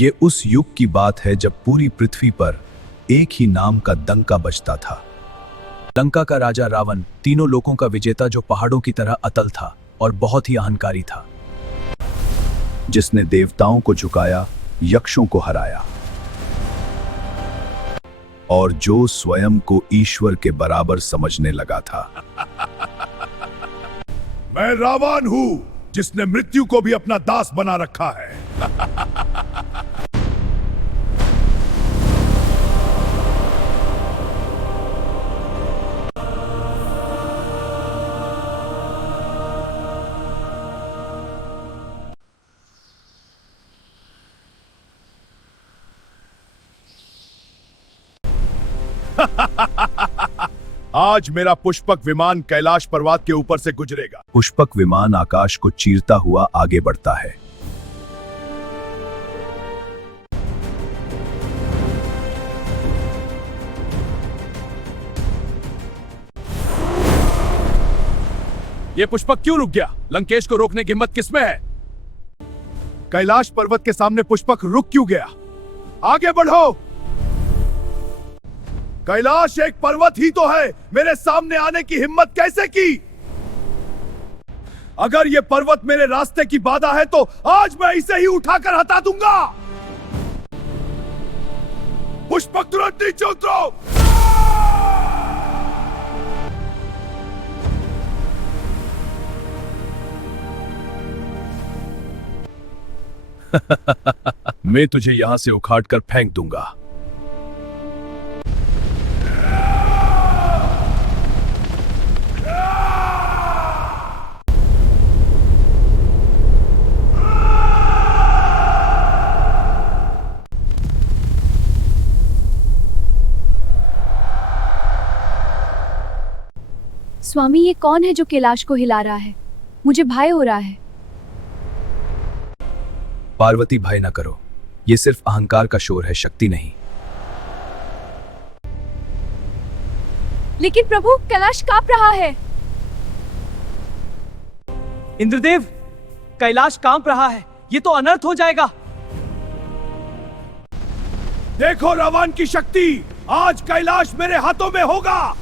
ये उस युग की बात है जब पूरी पृथ्वी पर एक ही नाम का डंका बजता था। लंका का राजा रावण, तीनों लोकों का विजेता जो पहाड़ों की तरह अतल था और बहुत ही अहंकारी था, जिसने देवताओं को झुकाया, यक्षों को हराया और जो स्वयं को ईश्वर के बराबर समझने लगा था। मैं रावण हूं, जिसने मृत्यु को भी अपना दास बना रखा है। आज मेरा पुष्पक विमान कैलाश पर्वत के ऊपर से गुजरेगा। पुष्पक विमान आकाश को चीरता हुआ आगे बढ़ता है। ये पुष्पक क्यों रुक गया? लंकेश को रोकने की हिम्मत किसमें है? कैलाश पर्वत के सामने पुष्पक रुक क्यों गया? आगे बढ़ो। कैलाश एक पर्वत ही तो है, मेरे सामने आने की हिम्मत कैसे की? अगर ये पर्वत मेरे रास्ते की बाधा है तो आज मैं इसे ही उठाकर हटा दूंगा। पुष्पक तुरंत नीचे उतरो। मैं तुझे यहां से उखाड़कर फेंक दूंगा। स्वामी, ये कौन है जो कैलाश को हिला रहा है? मुझे भय हो रहा है। पार्वती, भय न करो, ये सिर्फ अहंकार का शोर है, शक्ति नहीं। लेकिन प्रभु, कैलाश कांप रहा है। इंद्रदेव, कैलाश कांप रहा है, ये तो अनर्थ हो जाएगा। देखो रावण की शक्ति, आज कैलाश मेरे हाथों में होगा।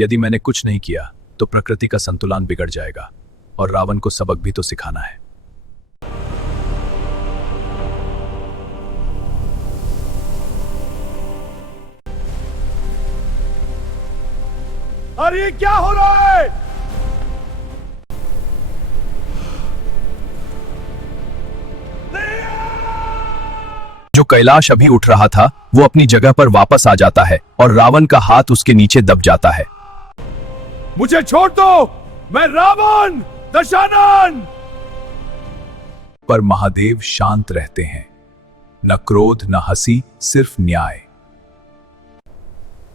यदि मैंने कुछ नहीं किया तो प्रकृति का संतुलन बिगड़ जाएगा और रावण को सबक भी तो सिखाना है। अरे क्या हो रहा है? जो कैलाश अभी उठ रहा था वो अपनी जगह पर वापस आ जाता है और रावण का हाथ उसके नीचे दब जाता है। मुझे छोड़ दो, मैं रावण दशानन। पर महादेव शांत रहते हैं, न क्रोध न हंसी, सिर्फ न्याय।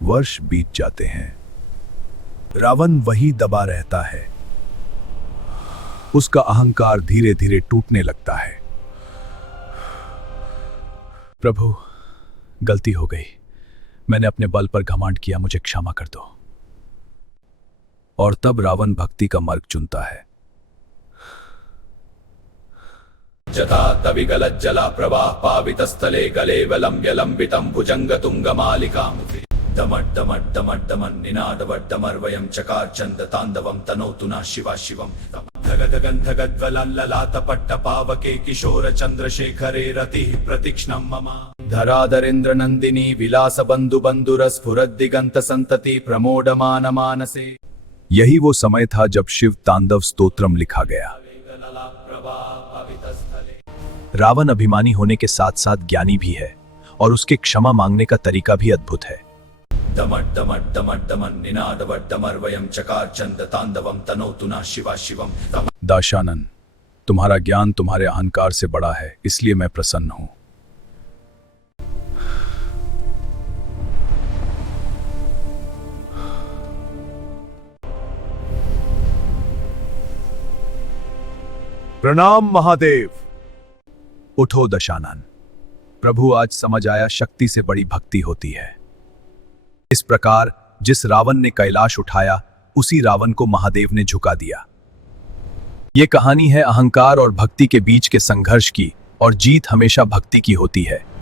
वर्ष बीत जाते हैं, रावण वही दबा रहता है। उसका अहंकार धीरे धीरे टूटने लगता है। प्रभु, गलती हो गई, मैंने अपने बल पर घमंड किया, मुझे क्षमा कर दो। और तब रावण भक्ति का मार्ग चुनता है। जता तविगलज्जला जला प्रवाह पावितस्थले गले वलंब्य लंबितं भुजंग तुंगमालिकामुखे दमट दमट दमट दमन निनादवड्डमर्वयं चकार चंद तांडवं तनोतु नः शिवा शिवं धगधगन्धगद्वलल्ललाटपट्टपावके किशोर चंद्रशेखरे रतिः प्रतीक्ष्णं मम धराधरेन्द्र नंदिनी विलास बंधु बंधुरस्फुरद्दिगंत संतति प्रमोदमान मानसे। यही वो समय था जब शिव तांडव स्तोत्रम लिखा गया। रावण अभिमानी होने के साथ साथ ज्ञानी भी है और उसके क्षमा मांगने का तरीका भी अद्भुत है। दमट दमट दमट दमन निनादवड्डमर्वयं चकार चंद तांडवं तनोतु नः शिवा शिवं। दाशानन, तुम्हारा ज्ञान तुम्हारे अहंकार से बड़ा है, इसलिए मैं प्रसन्न हूं। प्रणाम महादेव। उठो दशानन। प्रभु, आज समझ आया, शक्ति से बड़ी भक्ति होती है। इस प्रकार जिस रावण ने कैलाश उठाया, उसी रावण को महादेव ने झुका दिया। ये कहानी है अहंकार और भक्ति के बीच के संघर्ष की, और जीत हमेशा भक्ति की होती है।